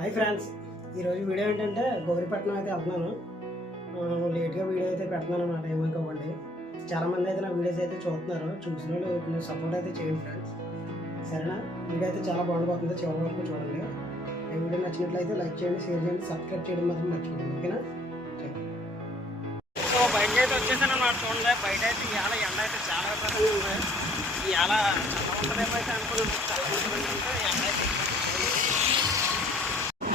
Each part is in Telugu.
హాయ్ ఫ్రెండ్స్ ఈరోజు వీడియో ఏంటంటే గౌరీపట్నం అయితే వెళ్తున్నాను. లేట్గా వీడియో అయితే పెడుతున్నాను అన్నమాట ఏమనుకోకండి చాలామంది అయితే నా వీడియోస్ అయితే చూస్తున్నారు. చూసిన వాళ్ళు సపోర్ట్ అయితే చేయండి ఫ్రెండ్స్ సరేనా? వీడియో అయితే చాలా బాగుండిపోతుంది. చివరి వరకు చూడండి. ఈ వీడియో నచ్చినట్లయితే లైక్ చేయండి షేర్ చేయండి సబ్స్క్రైబ్ చేయడం మాత్రం మర్చిపోండి ఓకేనా? సో బయట అయితే వచ్చేసాను అన్నమాట చూడండి. బయట అయితే ఇవాళ ఎండ అయితే చాలా విపరీతంగా ఉంది. ఇవాళ ఉంటుందేమో అయితే అనుకున్నాను ఉంటుందంటే ఎండ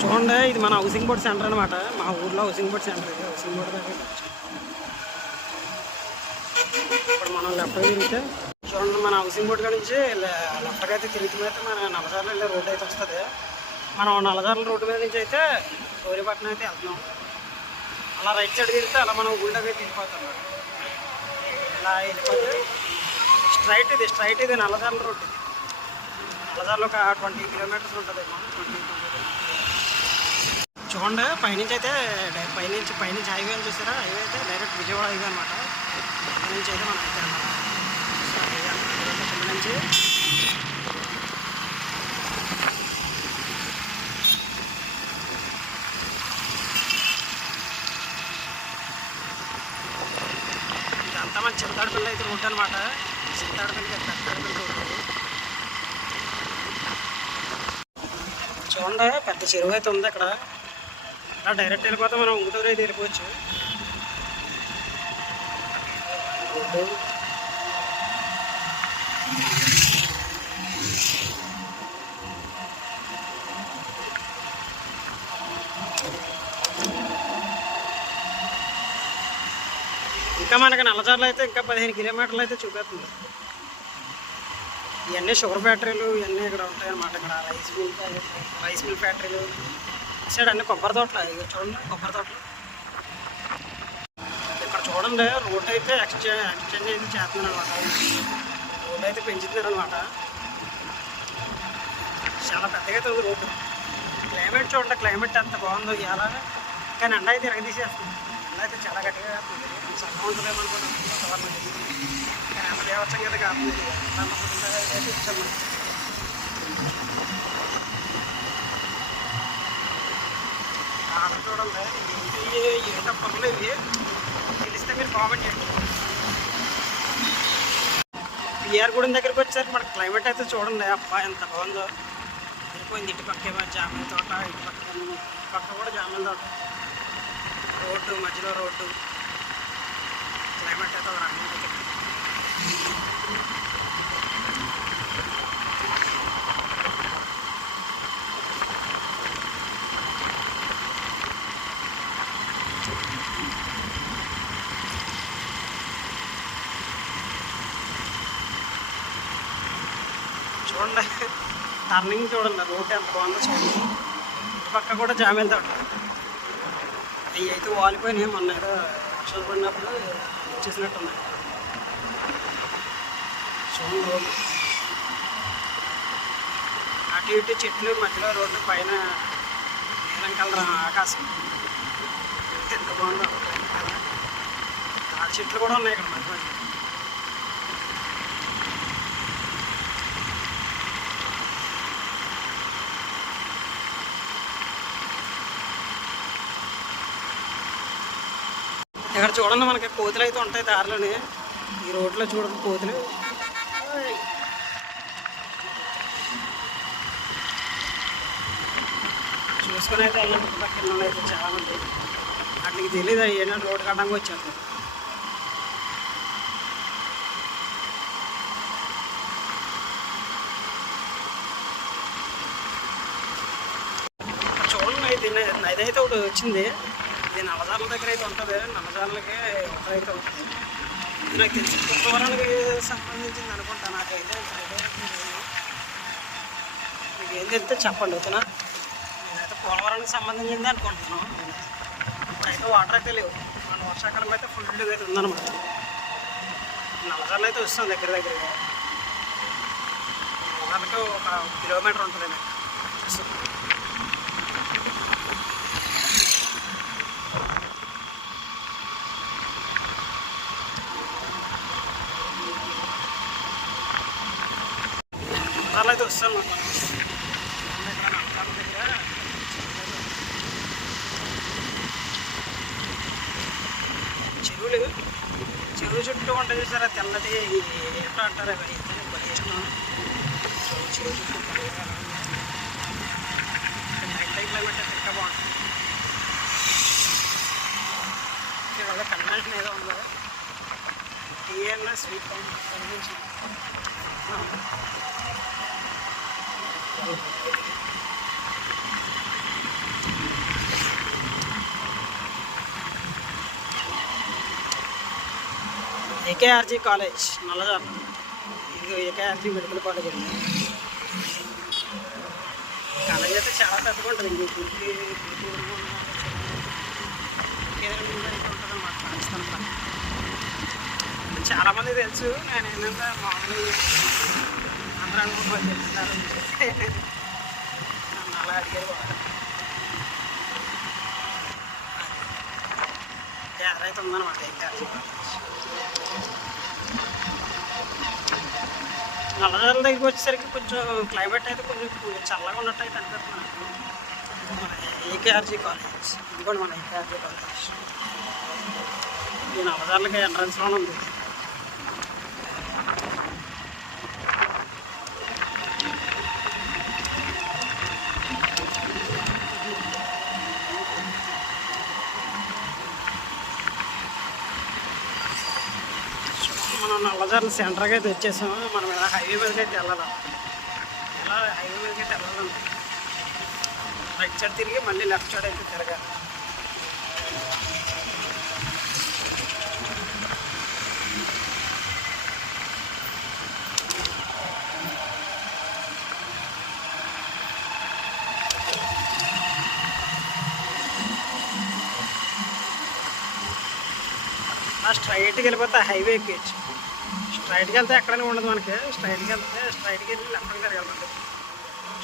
చూడండి ఇది మన హౌసింగ్ బోర్డ్ సెంటర్ అనమాట మా ఊర్లో హౌసింగ్ బోర్డ్ సెంటర్ ఇది. హౌసింగ్ బోర్డ్ దగ్గర ఇప్పుడు మనం లెఫ్ట్ తిరిగితే చూడండి మన హౌసింగ్ బోర్డ్ నుంచి లెఫ్ట్గా అయితే తిరుగుతున్న అయితే మన నలసార్లు వెళ్ళే రోడ్డు అయితే వస్తుంది. మనం నలసార్ల రోడ్డు మీద నుంచి అయితే గౌరీపట్నం అయితే వెళ్తున్నాం. అలా రైట్ సైడ్ తిరిగితే అలా మనం గుళ్ళకి అయితే వెళ్ళిపోతాం ఇలా వెళ్ళిపోతే స్ట్రైట్ ఇది స్ట్రైట్ ఇది నల్లజార్ల రోడ్డు. ఇది నల్లజార్లో ఒక ట్వంటీ కిలోమీటర్స్ ఉంటుందేమో ట్వంటీ చూడండి. పైనుంచి అయితే పైనుంచి పైనుంచి హైవే అని చూసారా? హైవే అయితే డైరెక్ట్ విజయవాడ హైవే అనమాట పైనుంచి అయితే మనం అయితే అన్నమాట. నుంచి. ఇదంతా మన చింతాడపల్లి అయితే రోడ్డు అనమాట చింతాడపల్లి పెద్దాడపల్లి రోడ్డు చూడండి పెద్ద చెరువు అయితే ఉంది అక్కడ. అలా డైరెక్ట్ వెళ్ళిపోతే మనం ఉంగుటూరు అయితే వెళ్ళిపోవచ్చు. ఇంకా మనకి నల్లజార్లు అయితే ఇంకా పదిహేను కిలోమీటర్లు అయితే చూపెడుతుంది ఇవన్నీ షుగర్ ఫ్యాక్టరీలు ఇవన్నీ ఇక్కడ ఉంటాయి అన్నమాట ఇక్కడ రైస్ మిల్ రైస్ మిల్ ఫ్యాక్టరీలు సైడ్ అన్ని కొబ్బరి తోటలు. ఇవి చూడండి కొబ్బరి తోటలు. ఇక్కడ చూడండి రోడ్ అయితే ఎక్స్చేంజ్ ఎక్స్చేంజ్ అయితే చేస్తున్నారు అనమాట రోడ్ అయితే పెంచుతున్నారు అనమాట చాలా పెద్దగా అయితే ఉంది రోడ్డు. క్లైమేట్ చూడండి క్లైమేట్ ఎంత బాగుందో ఎలా కానీ ఎండ అయితే ఎరగదీసేస్తుంది ఎండ అయితే చాలా గట్టిగా వేస్తుంది. చల్లగా ఉంటుందేమో వాతావరణం కానీ అంత దేవచ్చంగా అయితే కాకుండా ఎండ అయితే ఇచ్చాము చాలా చూడండి ఏంటి ఏంటో పర్లేదు తెలిస్తే మీరు కామెంట్ చేయండి. పిఆర్ గూడెం దగ్గరికి వచ్చారు మనకి క్లైమేట్ అయితే చూడండి అబ్బా ఎంత బాగుందో. వెళ్ళిపోయింది ఇటు పక్క ఏమో జామల తోట ఇటు పక్క ఇటు పక్క కూడా జామల తోట. రోడ్డు మధ్యలో రోడ్డు. క్లైమేట్ అయితే ఒక రకంగా ఉంది. చూడండి టర్నింగ్ చూడండి రోడ్ ఎంత బాగుందో చూడండి. ఇటు పక్క కూడా జామీన్ తోట. అవి అయితే వాలిపోయినాయి మొన్న ఏదో వర్షాలు పడినప్పుడు వచ్చేసినట్టున్నాయి చూడండి రోడ్డు. అటు ఇటు చెట్లు మధ్యలో రోడ్డు పైన నీలం కలర్ ఆకాశం. ఎంత బాగుందో. ఆ చెట్లు కూడా ఉన్నాయి ఇక్కడ మధ్య మధ్య ఇక్కడ చూడండి మనకి కోతులు అయితే ఉంటాయి దారిలోనే. ఈ రోడ్లో చూడండి కోతులు. చూసుకుని చూసుకొని అయితే వెళ్ళండి పక్కన అయితే చాలామంది. వాటికి తెలియదు అయ్యాను రోడ్డు కట్టడానికి వచ్చారు. చూడండి అయితే ఇదైతే ఒకటి వచ్చింది. ఇది నవజాల దగ్గర అయితే ఉంటుంది. నవజాలకే అయితే ఉంటుంది నాకు తెలిసి కుక్కవరానికి సంబంధించింది అనుకుంటా నాకైతే. మీకు ఏం తెలిస్తే చెప్పండి ఓకేనా? నేనైతే పోలవరానికి సంబంధించింది అనుకుంటున్నాను. ఇప్పుడైతే వాటర్ అయితే లేవు. మన వర్షాకాలం అయితే ఫుల్ అయితే ఉందన్నమాట. నవజాలు అయితే వస్తాం దగ్గర దగ్గరగా. ఒక కిలోమీటర్ ఉంటుంది నాకు సార్లు అయితే వస్తాను చెరువులు చెరువు చుట్టూ ఉంటుంది సార్ తెల్లది ఎట్లా అంటారు? అవి చెరువు చుట్టూ క్లైమేట్ ఎంత బాగుంటుంది. ఇక్కడ కన్వెన్షన్ ఏదో ఉందో. టీ అన్న స్వీట్ సంబంధించి ఏకేఆర్జీ కాలేజ్ నల్లజార్ ఇది ఏకేఆర్జీ మెడికల్ కాలేజ్ అండి కాలేజ్ అయితే చాలా పెద్దగా ఉంటుంది ఇంక పూర్తి గుడికి ఉంటుంది చాలామంది తెలుసు నేను ఏంటంటే మామూలు అందరూ అనుకుంటున్నారు అలా అడిగారు ఎవరైతే అయితే ఉందన్నమాట ఏకేఆర్జీ కాలేజ్ నల్లజాల దగ్గరికి వచ్చేసరికి కొంచెం క్లైమేట్ అయితే కొంచెం చల్లగా ఉన్నట్టు అయితే అనిపిస్తుంది మన ఏకేఆర్జీ కాలేజ్ ఇది కూడా మన ఏకేఆర్జీ కాలేజ్ ఈ నల్లజాలకి ఎంట్రన్స్లోనే ఉంది మనం నల్లజార్ల సెంటర్కి అయితే వచ్చేసాము మనం ఇలా హైవే మీదకి అయితే వెళ్ళాలి? ఇలా హైవే మీదకి అయితే వెళ్ళదాం రైట్ సైడ్ తిరిగి మళ్ళీ లెఫ్ట్ సైడ్ అయితే తిరగాలి. ఆ స్ట్రైట్కి వెళ్ళిపోతే హైవే ఎక్కేయచ్చు. స్ట్రైట్కి వెళ్తే ఎక్కడైనా ఉండదు మనకి. స్ట్రైట్కి వెళ్తే స్ట్రైట్కి వెళ్ళి లెఫ్ట్కి తిరగాలి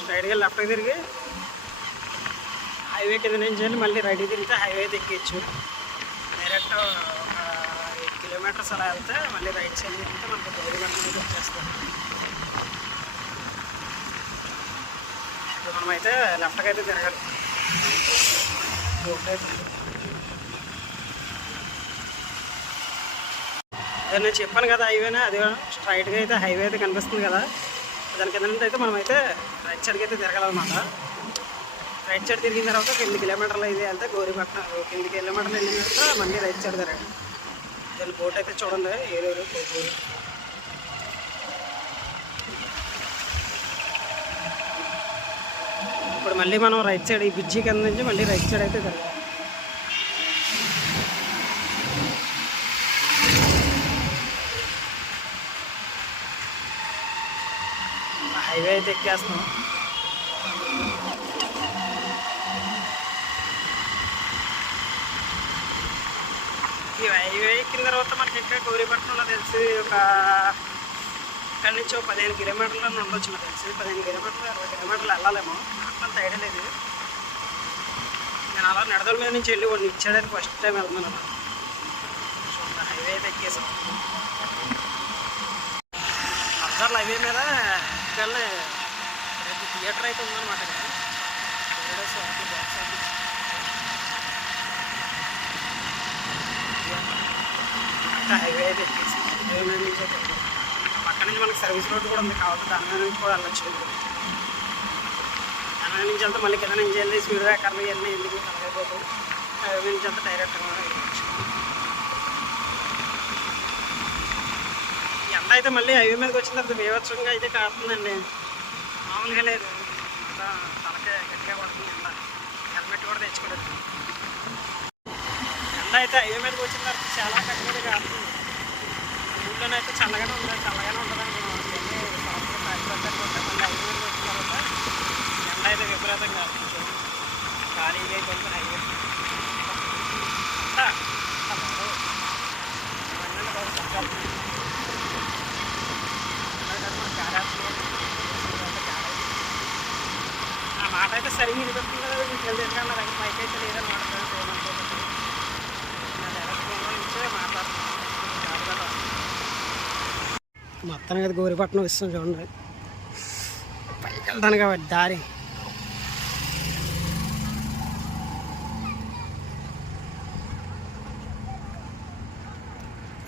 స్ట్రైట్కి వెళ్ళి లెఫ్ట్కి తిరిగి హైవే కింద నుంచి వెళ్ళి మళ్ళీ రైట్కి తిరిగితే హైవే అయితే డైరెక్ట్ ఒక ఎయిట్ కిలోమీటర్స్ అలా వెళ్తే మళ్ళీ రైట్ సైడ్ తిరిగితే మనకు గౌరీ గంటలకి వచ్చేస్తాం ఇప్పుడు మనమైతే లెఫ్ట్కి అయితే తిరగాలి. రోడ్ అయితే అదే నేను చెప్పాను కదా హైవేనే అది స్ట్రైట్గా అయితే హైవే అయితే కనిపిస్తుంది కదా. దాని కింద అయితే మనం అయితే రైట్ సైడ్కి అయితే తిరగాలన్నమాట. రైట్ సైడ్ తిరిగిన తర్వాత ఒక ఎనిమిది కిలోమీటర్లు అయితే వెళ్తే గౌరీపట్నం ఒక ఎనిమిది కిలోమీటర్లు వెళ్ళిన తర్వాత మళ్ళీ రైట్ సైడ్ తిరగండి. దాని బోట్ అయితే చూడండి ఏలూరు కోకూరు ఇప్పుడు మళ్ళీ మనం రైట్ సైడ్ ఈ బ్రిడ్జి కింద నుంచి మళ్ళీ రైట్ సైడ్ అయితే తిరగాలి హైవే అయితే ఎక్కేస్తున్నాం. ఈ హైవే ఎక్కిన తర్వాత మనకి ఇంకా గౌరీపట్నంలో తెలిసి ఒక ఇక్కడి నుంచి ఒక పదిహేను కిలోమీటర్లు ఉండొచ్చు నాకు తెలిసి. పదిహేను కిలోమీటర్లు ఇరవై కిలోమీటర్లు వెళ్ళాలేమో. అంత ఐడియా లేదు. నేను అలా నడదల మీద నుంచి వెళ్ళి వాడిని ఇచ్చాడని ఫస్ట్ టైం వెళ్తున్నాను అలా. హైవే అయితే ఎక్కేసాం. అబ్జర్వ్ హైవే మీద ఇక్కడ రేపు థియేటర్ అయితే ఉందన్నమాట ఇక్కడ ఆఫీస్ బాక్స్ ఆఫీస్ హైవే పక్క నుంచి మనకు సర్వీస్ రోడ్ కూడా ఉంది కాబట్టి దాని నుంచి కూడా వెళ్ళచ్చు. దాని నుంచి వెళ్తే మళ్ళీ కింద నుంచి వెళ్ళి స్పీడ్ బ్రేకర్లు ఇవన్నీ ఎందుకు కలగైపోతాం హైవే నుంచి వెళ్తే డైరెక్ట్గా అయితే మళ్ళీ హైవే మీదకి వచ్చిన తర్వాత బీభత్సంగా అయితే కాస్తుందండి మామూలుగా లేదు. తలకే గట్టిగా పడుతుంది ఎండ. హెల్మెట్ కూడా తెచ్చుకోలేదు. ఎండ అయితే హైవే మీదకి వచ్చిన తర్వాత చాలా గట్టిగా కాస్తుంది ఊళ్ళోనైతే చల్లగానే ఉంది? చల్లగానే ఉంటుంది మళ్ళీ హైవే మీదకి వచ్చిన తర్వాత ఎండ అయితే విపరీతంగా కాస్తుంది ఖాళీగా కొంచెం హైవే అంతా అంతా ఆ మాట అయితే సరిగ్గా వినిపిస్తుంది కదా మీకు తెలియదు నా నాకు పైకి అయితే లేదని మాట్లాడుతుంది మొత్తం కదా గౌరీపట్నం ఇస్తుంది చూడండి. పైకి వెళ్తాను కాబట్టి దారి.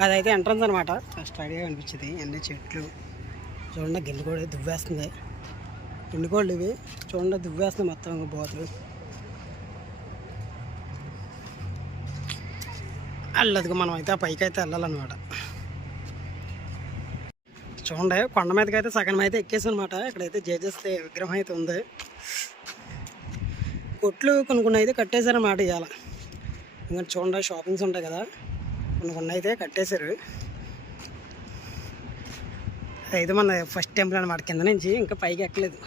అదైతే ఎంట్రన్స్ అనమాట స్టడీగా కనిపించింది. అన్ని చెట్లు. చూడండి గిన్నె కూడా దువ్వేస్తుంది. గిన్నె కోళ్ళు ఇవి చూడండి దువ్వేస్తుంది మొత్తం బోతులు వెళ్ళదుగా మనం అయితే ఆ పైకి అయితే వెళ్ళాలన్నమాట. చూడండి కొండ మీదకి అయితే సగం అయితే ఎక్కేసనమాట. ఇక్కడైతే జేజస్ విగ్రహం అయితే ఉంది. కొట్లు కొన్ని కొన్ని అయితే కట్టేశారన్నమాట ఇవాళ ఇంకా చూడండి షాపింగ్స్ ఉంటాయి కదా. కొన్ని కొన్ని అయితే కట్టేశారు. అయితే మన ఫస్ట్ టెంపుల్ అనమాట కింద నుంచి. ఇంకా పైకి ఎక్కలేదు.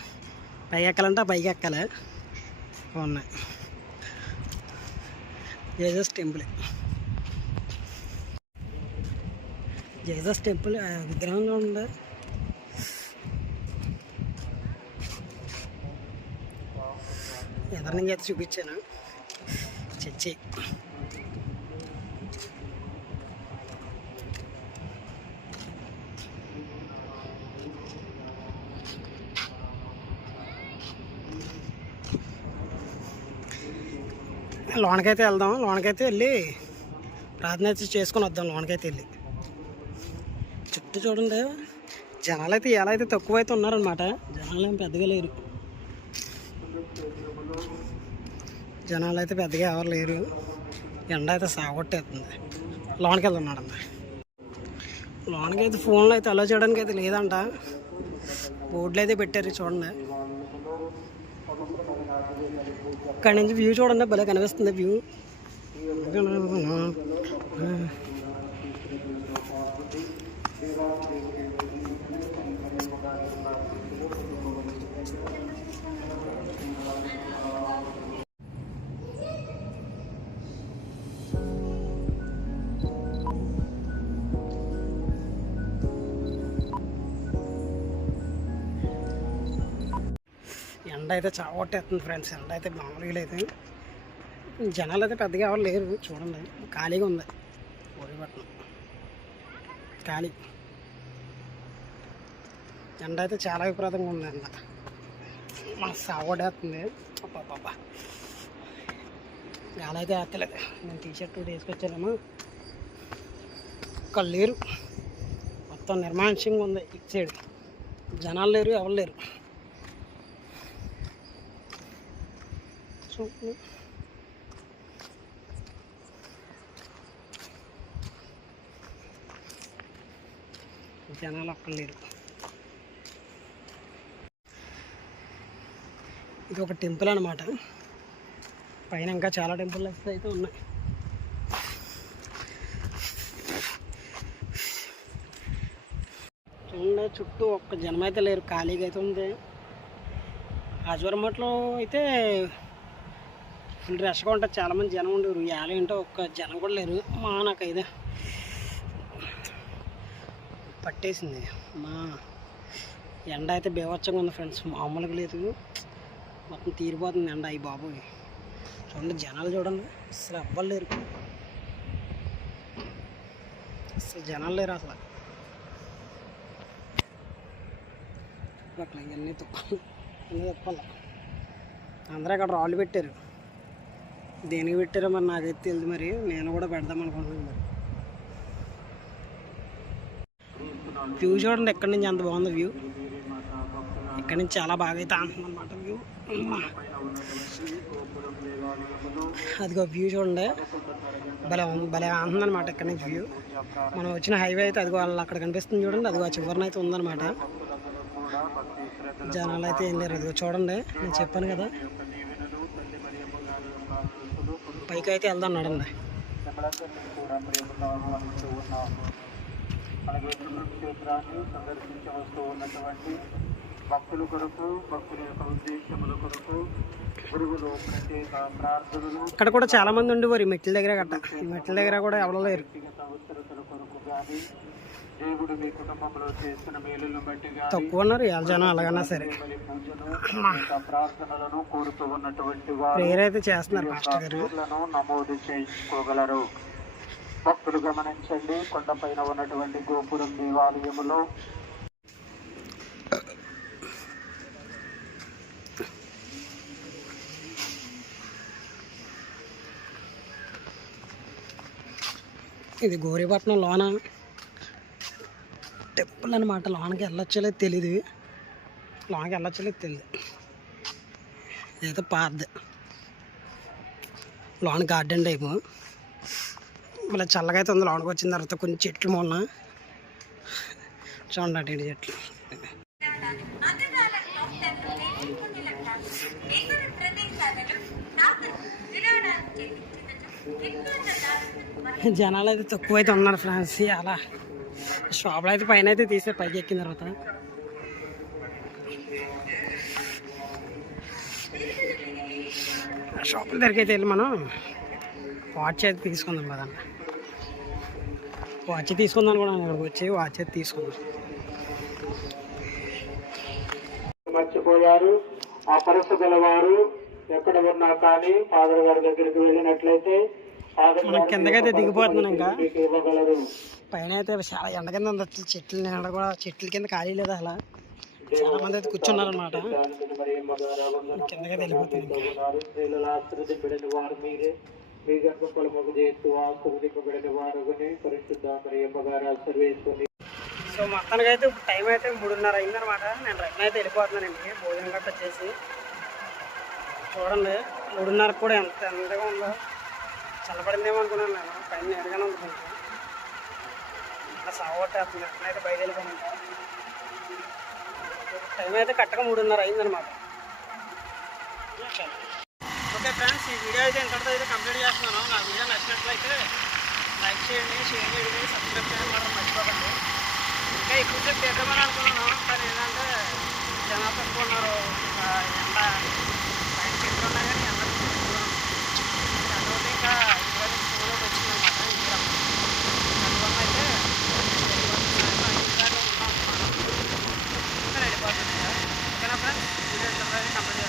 పైకి ఎక్కాలంటే ఆ పైకి ఎక్కాలి. ఉన్నాయి. జేజస్ టెంపుల్ జేజస్ టెంపుల్ ఆ ఉంది? ఎదరి నుంచి అయితే చూపించాను. చర్చి. లోనకైతే వెళ్దాం. లోనకైతే వెళ్ళి ప్రార్థన అయితే చేసుకొని వద్దాం. లోనకైతే వెళ్ళి. చుట్టూ చూడండి. జనాలు అయితే ఎలా అయితే తక్కువ అయితే ఉన్నారనమాట జనాలు ఏం పెద్దగా లేరు. జనాలు అయితే పెద్దగా ఎవరు లేరు. ఎండ అయితే సాగొట్టేస్తుంది. లోనికి వెళ్తున్నాడు అన్న లోనికి అయితే ఫోన్లో అయితే అలో చేయడానికి అయితే లేదంట. బోర్డులు అయితే పెట్టారు చూడండి. ఇక్కడ నుంచి వ్యూ చూడండి భలే కనిపిస్తుంది వ్యూ ఎండ అయితే చావట్టేస్తుంది ఫ్రెండ్స్. ఎండ అయితే మామూలుగా లేదు జనాలు అయితే పెద్దగా ఎవరు లేరు చూడండి. ఖాళీగా ఉంది. ఓడిపట్నం ఖాళీ. ఎండ అయితే చాలా విపరీతంగా ఉంది ఎండ. మన సావడేస్తుంది అబ్బాబ్బా గాలి అయితే వేస్తలేదు నేను టీ షర్ట్ వేసుకొచ్చానేమో లేరు. మొత్తం నిర్మానుష్యంగా ఉంది. ఇటు సైడ్. జనాలు లేరు ఎవరు లేరు. సో జనాలు అక్కడ లేరు ఇది ఒక టెంపుల్ అనమాట పైన ఇంకా చాలా టెంపుల్స్ అయితే ఉన్నాయి. చూడండి చుట్టూ ఒక్క జనం అయితే లేరు. ఖాళీగా అయితే ఉంది. ఆజ్వరం అయితే ఫుల్ రష్గా ఉంటుంది చాలామంది జనం ఉండరు. యాల ఒక్క జనం కూడా లేరు. మా నాకైతే పట్టేసింది. మా ఎండ అయితే బీభత్సంగా ఉంది ఫ్రెండ్స్. మామూలుగా లేదు. మొత్తం తీరిపోతుంది ఎండ అయ్యి బాబోయ్. చూడండి జనాలు చూడండి. అసలు ఎవ్వరు లేరు. అసలు జనాలు లేరు అసలు. అట్లా ఇవన్నీ తుప్పాలి. ఇవన్నీ తప్పాలి. అందరూ అక్కడ రాళ్ళు పెట్టారు. దేనికి పెట్టారో మరి నాకైతే తెలియదు మరి. నేను కూడా పెడదాం అనుకుంటున్నాను మరి. వ్యూ చూడండి ఎక్కడి నుంచి అంత బాగుంది వ్యూ ఇక్కడ నుంచి చాలా బాగా అయితే అంటుంది అనమాట వ్యూ అదిగో వ్యూ చూడండి. భలే ఉంది భలే అంటుందన్నమాట ఇక్కడ నుంచి వ్యూ మనం వచ్చిన హైవే అయితే అదిగో వాళ్ళు అక్కడ కనిపిస్తుంది చూడండి. అదిగో చివరిన అయితే ఉందన్నమాట. జనాలు అయితే ఏం లేరు. అదిగో చూడండి నేను చెప్పాను కదా. పైకి అయితే వెళ్దాం నడండి సందర్శించవస్తూ ఉన్నటువంటి భక్తుల కొరకు భక్తుల యొక్క ఉద్దేశముల కొరకు గురువులు ప్రత్యేక ప్రార్థనలు ఇక్కడ కూడా చాలా మంది ఉండేవారు మెట్ల దగ్గర గట్ట. మెట్ల దగ్గర కూడా ఎవరో లేరు. వ్యక్తిగత అవసరతల కొరకు కానీ దేవుడు మీ కుటుంబంలో చేసిన మేలులను బట్టి తక్కువ ఉన్నారు జనం అలాగన్నా సరే. ప్రార్థనలను కోరుతూ ఉన్నటువంటి వారు ప్రేయర్ అయితే చేస్తున్నారు మాస్టర్ గారు. నమోదు చేసుకోగలరు భక్తులు గమనించండి కొండపైన ఉన్నటువంటి గోపురం దేవాలయములో. ఇది గోరీపట్నం లోన? టెంపుల్ అనమాట లోనకి వెళ్ళొచ్చలే తెలియదు లోనకి వెళ్ళొచ్చలే తెలియదు ఇదైతే పాతది లోన గార్డెన్ టైపు. మళ్ళీ చల్లగా అయితే ఉంది. లోనకి వచ్చిన తర్వాత కొన్ని చెట్లు మొన్న. చూడండి అటు చెట్లు. జనాలు అయితే తక్కువ అయితే ఉన్నారు ఫ్రెండ్స్. అలా షాప్లో అయితే పైన అయితే తీసే పైకి ఎక్కిన తర్వాత. షాపుల దగ్గరికి అయితే వెళ్ళి మనం వాచ్ అయితే తీసుకుందాం కదండి వాచ్ తీసుకుందాం అనుకున్నాను ఇక్కడికి వచ్చి వాచ్ అయితే తీసుకుందాం. మర్చిపోయారు. ఆ పరుసు గలవారు ఎక్కడ ఉన్నా కానీ ఫాదర్ గారి దగ్గరికి వెళ్ళినట్లయితే ఫాదర్ కిందకైతే దిగిపోతున్నాం ఇంకా. ఇవ్వగలరు. పైన అయితే చాలా ఎండ కింద ఉంది. అసలు చెట్లు ఎండ కూడా చెట్ల కింద ఖాళీ లేదు అసలు. చాలా మంది అయితే కూర్చున్నారు అనమాట వెళ్ళిపోతుంది సో మొత్తానికి అయితే ఇప్పుడు టైం అయితే మూడున్నర అయిందనమాట నేను రిటర్న్ అయితే వెళ్ళిపోతున్నానండి. భోజనం గట్ట వచ్చేసి చూడండి. మూడున్నర కూడా ఎంత ఎంతగా ఉందో. చల్లబడిందేమో అనుకున్నాను నేను. పైన నేరుగానే ఉంది కొంచెం ఇంకా అయితే బయట టైం అయితే కరెక్ట్గా మూడున్నర అయిందనమాట ఓకే ఫ్రెండ్స్ ఈ వీడియో అయితే ఇంతటితో అయితే కంప్లీట్ చేస్తున్నాను. నా వీడియో నచ్చినట్లయితే లైక్ చేయండి షేర్ చేయండి సబ్స్క్రైబ్ చేయడం మాత్రం మర్చిపోకండి. ఇంకా ఎక్కువ సేపు చేద్దామని అనుకున్నాను కానీ ఏంటంటే జనాలు తక్కువ ఉన్నారు. ఎంత 你这上班上班的